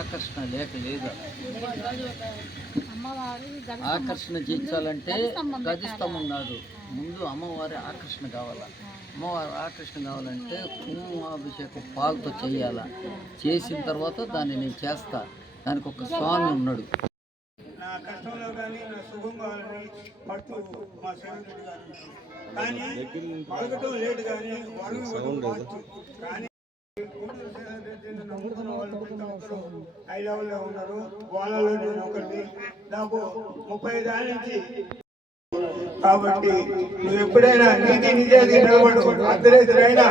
ఆకర్షణ లేదు. ఆకర్షణ చేయించాలంటే గజస్తంభం కాదు, ముందు అమ్మవారి ఆకర్షణ కావాలా. అమ్మవారి ఆకర్షణ కావాలంటే కుంకుమాభిషేకం పాలతో చేయాలా. చేసిన తర్వాత దాన్ని నేను చేస్తా. దానికి ఒక స్వామి ఉన్నాడు. నా కష్టంలో కానీ నా సుఖం కావాలని పడుతూ మా సేవకుడు గారు కానీ పలకటం లేట్ కానీ కానీ నమ్ముకున్న వాళ్ళు ప్రతి ఒక్కరు హై లెవెల్లో ఉన్నారు. వాళ్ళలో నేను ఒకటి. నాకు 35 ఏళ్ళ నుంచి. కాబట్టి నువ్వు ఎప్పుడైనా నీతి నిజానికి నిలబడు. అర్ధరేతుడైనా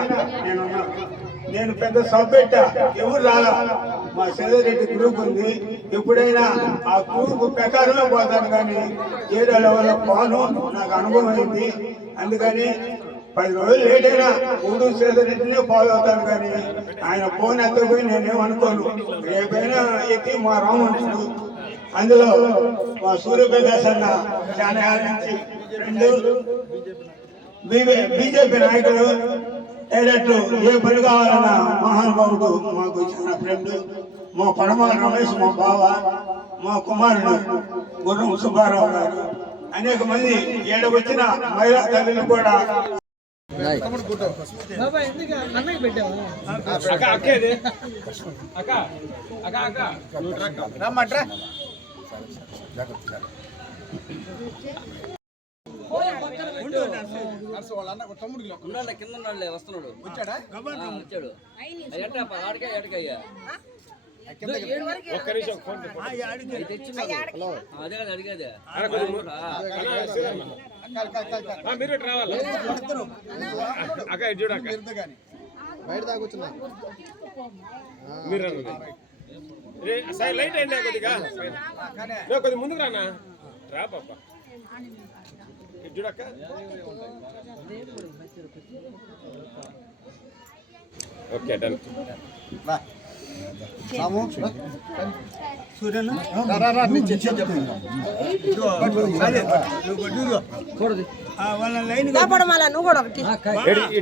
నేనున్నా. నేను పెద్ద సబ్బెట్ట ఎవరు రాలా. మా సేదరెడ్డి గ్రూప్ ఉంది. ఎప్పుడైనా ఆ గ్రూప్ ప్రకారమే పోతాను కానీ ఏదో లెవెల్లో పోను. నాకు అనుభవం అయింది. అందుకని 10 రోజులు లేట్ అయినా ఊరు సేదరెడ్డినే ఫాలో అవుతాను కానీ ఆయన ఫోన్ ఎత్తపోయి నేనేమనుకోను. రేపైనా ఎత్తి మా రామనుడు అందులో మా సూర్యప్రకాశ్ అన్న చాలా ఏళ్ళ నుంచి ఫ్రెండ్, బీజేపీ నాయకుడు, డైరెక్టర్, ఏ పని కావాలన్నా మహానుభావుడు మాకు చాలా ఫ్రెండ్. మా పడమ రమేష్ మా బావ, మా కుమారుడు గుర్రం సుబ్బారావు గారు, అనేక మంది ఏడవచ్చిన మహిళా తల్లిని కూడా కింద వస్తున్నాడు. వచ్చాడు ఎడకయ్యా ఒక్క నిమిషం అదే కదా అడిగేది. మీరు రావాలి అక్క చూడ బయట దాకొచ్చున్నా మీరు లైట్ అయిందా కొద్దిగా కొద్దిగా ముందుకు రానా రా పాప చూడక్క. Okay done.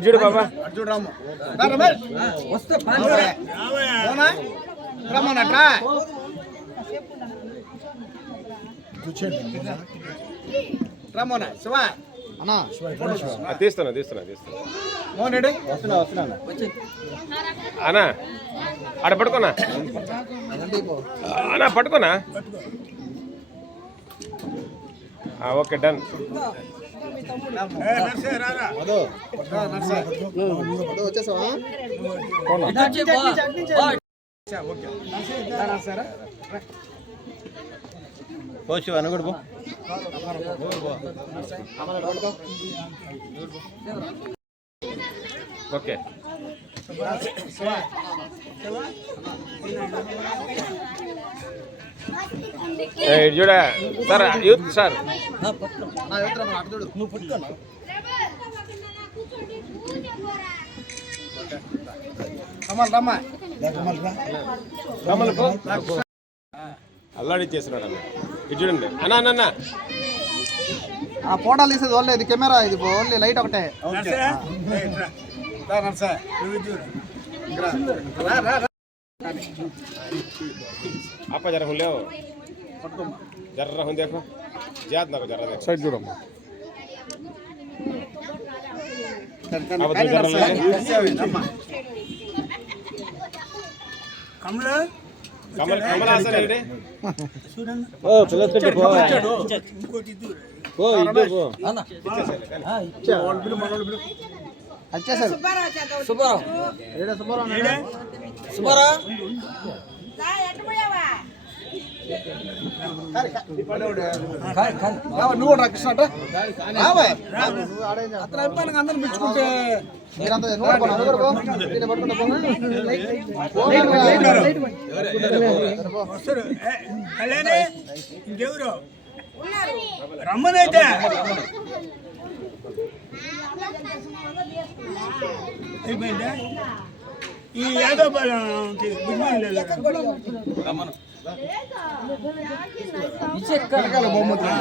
చూడు బాబా రమ్మోనా శివా తీస్తున్నా అన్నా ఆడ పట్టుకోనా అన్నా పట్టుకోనా. Okay done. పోషి అనగడు ఓకే చూడ సార్ యూత్ సార్ అల్లాడి చేస్తున్నాడు అన్న. ఇది చూడండి అన్న అన్న ఆ ఫోటోలు తీసేది ఓన్లీ ఇది కెమెరా, ఇది ఓన్లీ లైట్ ఒకటే. आप जरा हो ले जरा हो देखो ज्यादा ना जरा देखो साइड जोड़ो अब तो जरा ले कमला कमल कमल आसा रे ओ चलो देखो ఇంకోటి దూరం ఓ ఇదో పో అన్న हां ఇచ్చా వాళ్ళు బిలు మనోళ్ళు బిలు అచ్చా సార్ సుబ్బారావు ఏడా సుబ్బారావు దా ఎట్ట పోయావా నువ్వు కృష్ణ నువ్వు అతను అయిపోయినా అందరూ మెచ్చుకుంటే మీరంతా ఇంకెవరు రమ్మనైతే అయిపోయిందా ఈ యాదవ్ బహుమతులు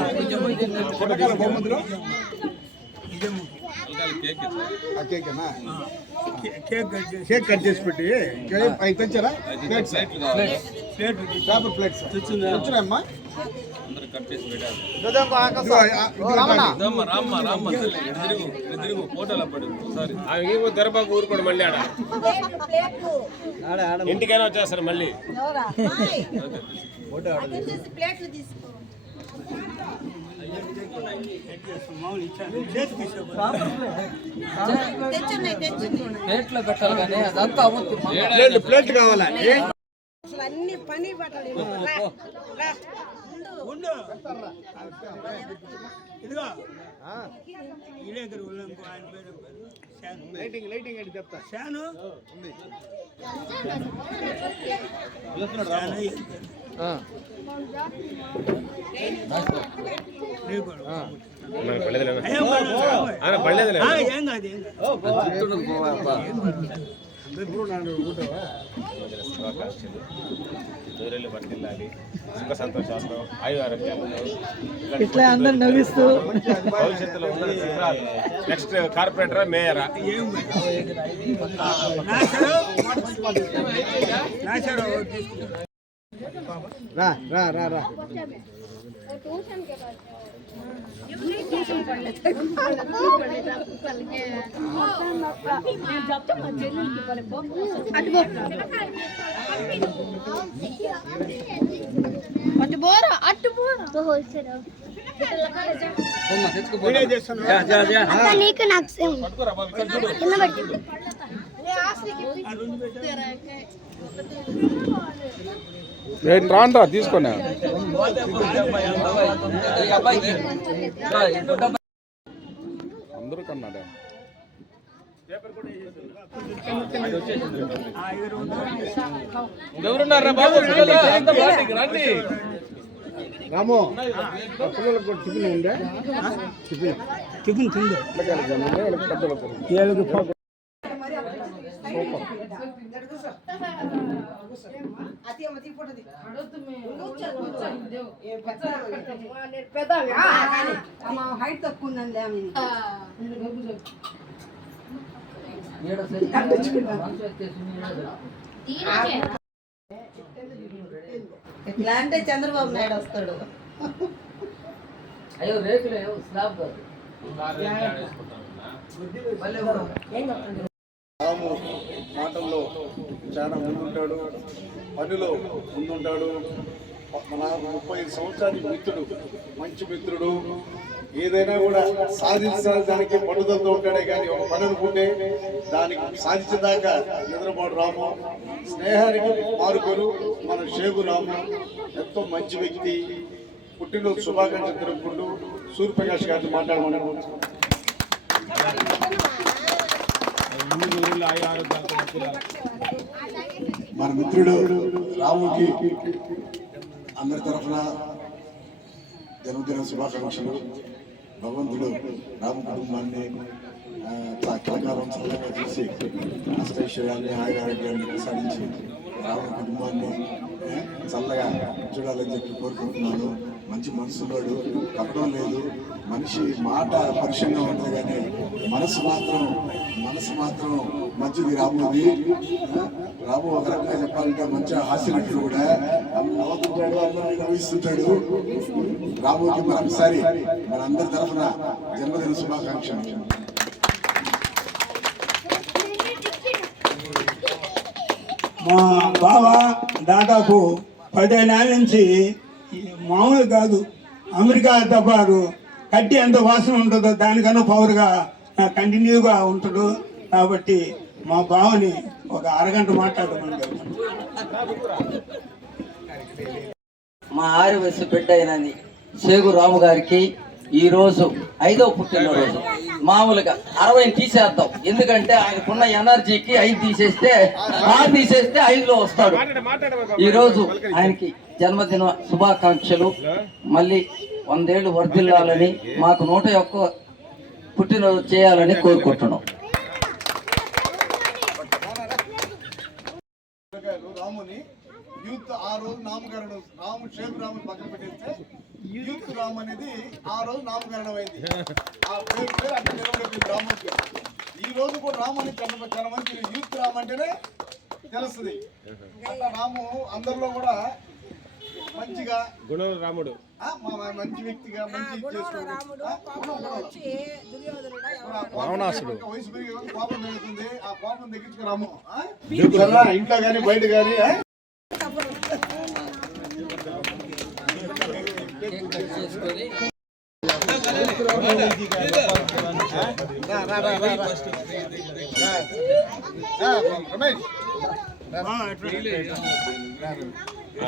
కేక్ కట్ చేసి పెట్టి తెచ్చారా పేపర్ ప్లేట్స్ వచ్చినాయమ్మా. ఇంటికైనా వచ్చేస్తారు మళ్ళీ. ప్లేట్లో పెట్టాలి కానీ అదంతా ప్లేట్ కావాలా? అన్ని పని బట్టలు ఉండు ఇదిగో విలేకరు ఆయన పేరు లైటింగ్ లైటింగ్ ఏంటి చెప్తా. శాను ఉంది. ఏం కాదు దూరెళ్ళు పట్టుకెళ్ళాలి. సుఖ సంతోషాలతో ఆయు ఆరోగ్యాలతో ఇట్లా అందరు నవ్విస్తూ భవిష్యత్తులో ఉన్న శిఖరాలు. నెక్స్ట్ కార్పొరేటరా మేయరా? రా రా రా రా. నీకు నాకు సేమ్ కింద పెట్టి రాండ్రా తీసుకున్నా. అందరూ కన్నాడా? ఎవరున్నారా బాబు? రండి. రాము పిల్లలకు కూడా టిఫిన్ ఉందా? టిఫిన్ తింది హైట్ తక్కువ ఉందండి. ఇట్లా అంటే చంద్రబాబు నాయుడు వస్తాడు. అయ్యో రేకులే స్లాబ్ కాదు. రాము మాటల్లో చాలా ముందుంటాడు, పనిలో ముందుంటాడు. మన 35 సంవత్సరానికి మిత్రుడు, మంచి మిత్రుడు. ఏదైనా కూడా సాధించడానికి పట్టుదలతో ఉంటాడే కానీ ఒక పని అనుకుంటే దానికి సాధించేదాకా నిద్రపోడు రాము. స్నేహానికి మారుకోరు మన షేగు రాము. ఎంతో మంచి వ్యక్తి. పుట్టినరోజు శుభాకాంక్షలు తెలుపుకుంటూ సూర్యప్రకాష్ గారితో మాట్లాడమని మన మిత్రుడు రాముకి అందరి తరఫున జన్మదిన శుభాకాంక్షలు. భగవంతుడు రాము కుటుంబాన్ని కలకాలం చల్లగా చూసి అష్టైశ్వర్యాన్ని ఆయురారోగ్యాన్ని ప్రసాదించి రాము కుటుంబాన్ని చల్లగా చూడాలని చెప్పి కోరుకుంటున్నాను. మంచి మనసులోడు, కప్పడం లేదు. మనిషి మాట పరుషంగా ఉంటుంది కానీ మనసు మాత్రం మంచిది రాముది. రాము ఒక రకంగా చెప్పాలంటే మంచి హాస్యనటుడు కూడా. నవ్వుతుంటాడు, అందరినీ నవ్విస్తుంటాడు. రాముకి మరొకసారి మన అందరి తరఫున జన్మదిన శుభాకాంక్షలు. మా బావ దాదాపు 10 ఏళ్ళ నుంచి మామూలు కాదు, అమెరికా తప్పారు కట్టి ఎంత వాసన ఉంటుందో దానికన్నా పవర్గా కంటిన్యూగా ఉంటాడు. కాబట్టి మా బావని ఒక అరగంట మాట్లాడమని. మా ఆర్యవయసు బిడ్డ అయినది షేగు రాము గారికి ఈరోజు 5వ పుట్టినరోజు. మామూలుగా 60 తీసేద్దాం, ఎందుకంటే ఆయనకున్న ఎనర్జీకి 5 తీసేస్తే 6 తీసేస్తే 5లో వస్తాడు. ఈరోజు ఆయనకి జన్మదిన శుభాకాంక్షలు. మళ్ళీ 100 ఏళ్ళు వర్ధిల్లాలని, మాకు 101 పుట్టినరోజు చేయాలని కోరుకుంటున్నాం. రాముని యూత్ ఆ రోజు నామకరణం, రాము షేక్ రాముని పక్కన పెట్టేస్తే యూత్ రామ్ అనేది ఆ రోజు నామకరణం అయింది. ఆ పేరు అట్లా నిలబడిపోయింది రాముకి. ఈ రోజు కూడా రామ్ అని చాలా మంచి యూత్ రామ్ అంటేనే తెలుస్తుంది. అట్లా రాము అందరిలో కూడా మంచిగా గుణం రాముడు మంచి వ్యక్తిగా మంచి రావణాసుడు. వయసు పెరిగే కోపం పెరుగుతుంది. ఆ కోపం తగ్గించుకురాము ఇంట్లో కానీ బయట కానీ. కేక్ కట్ చేసుకొని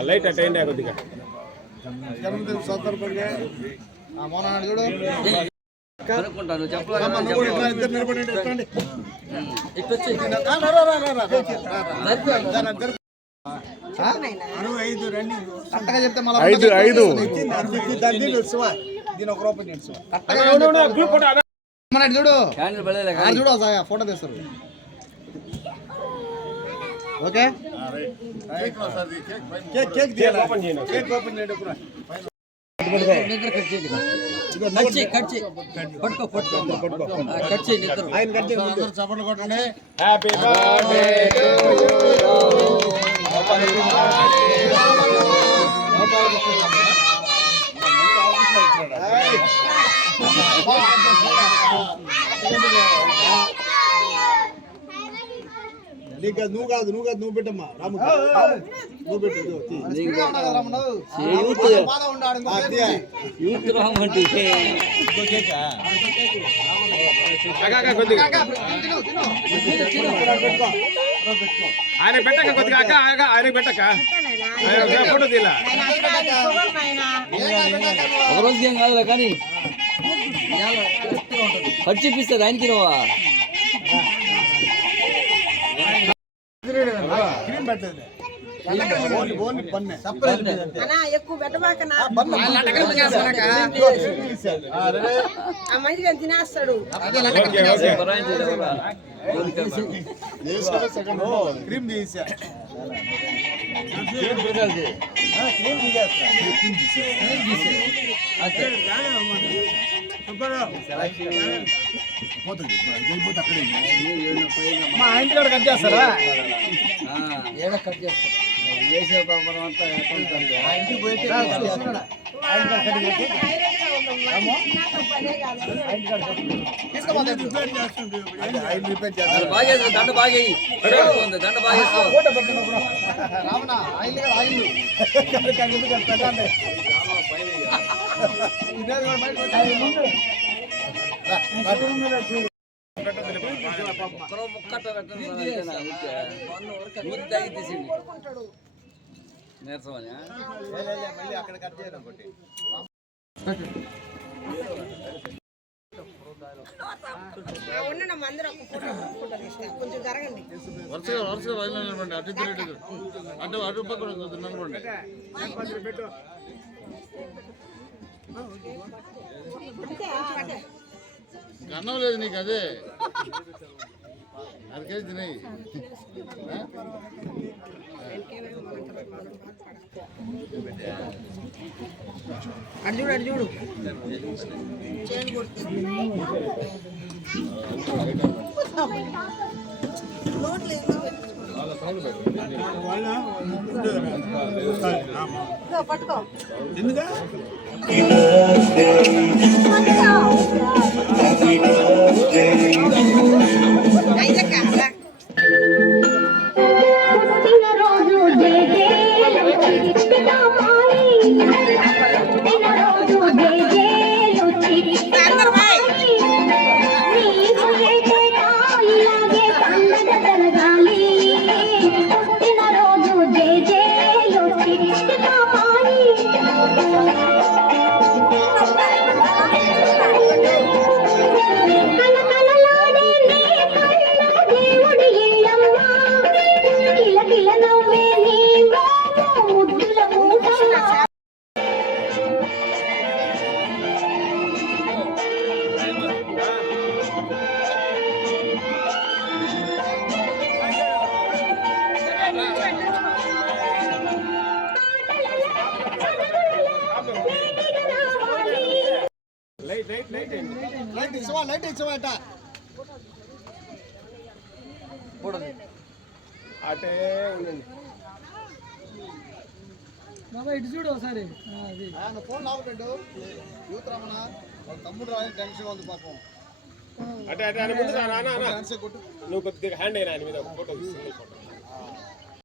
లైట్ అటెండ్ కొద్దిగా జన్మదిన సందర్భంగా మోనాడు చూడు అనుకుంటాను ఇద్దరు నిలబడండి. ఎత్తండి. కరెక్ట్గా చెప్తే మళ్ళీ 5 దీని 1 రూపాయి నేను చూడు క్యాండిల్ పడేలే చూడు ఫోటో తీస్తారు. ఓకే కేక్ తీయాలి. కేక్ ఓపెన్ చేయండి. నిద్ర కట్ చేయండి. కట్ చేయి పట్టుకో కట్ చేయి నిద్ర. ఆయన కట్ చేయండి. చప్పట్లు కొట్టండి. Happy birthday to you. నువ్వు కాదు నువ్వు పెట్టమ్మా రాము నువ్వు పెట్టు యూత్ రామంటే ఆయన పెట్టక కొద్దిగా అక్క ఆయన పెట్టక ఫోటో తీలా ఒక రోజుకి ఏం కాదులే కానీ ఖర్చు ఇప్పిస్తుంది ఆయనకి నువ్వా ఎక్కువ పెట్టబాకనా మంచిగా తినేస్తాడు. క్రీమ్ తీసా మా ఇంటికాడ కట్ చేస్తారా? ఏడ కట్ చేస్తాం చేసే పాపం అంతా ఆ ఇంటికి పోయి బాగేసి దండ బాగా దండ బాగేసుకో రావణ ఆయిల్ ఆయిల్ ముక్కట్ట పెట్టండి తీసింది నీరసమని అక్కడ కట్ చేయడం ఒకటి కొంచెం జరగండి. వరుసగా నిలబడండి. అటు అంటే అటు పక్కన నిలబడండి. అన్నం లేదు నీకు అదే అదికేసి తినేయి. అటు చూడు పట్టుకో ఎందుకు లైట్ ఇచ్చవాట అటే ఉండండి. ఆయన ఫోన్ లాభపెట్టు యూత్ రమణ వాళ్ళ తమ్ముడు రాయని టెన్షన్ ఉంది పాపం. అటే అటే ఆయన ముందు రా, నాన్న, నాన్న. హ్యాండ్షేక్ కొట్టు. నువ్వు కొద్దిగా హ్యాండ్ అయినా ఆయన మీద ఫోటో తీసుకుంది.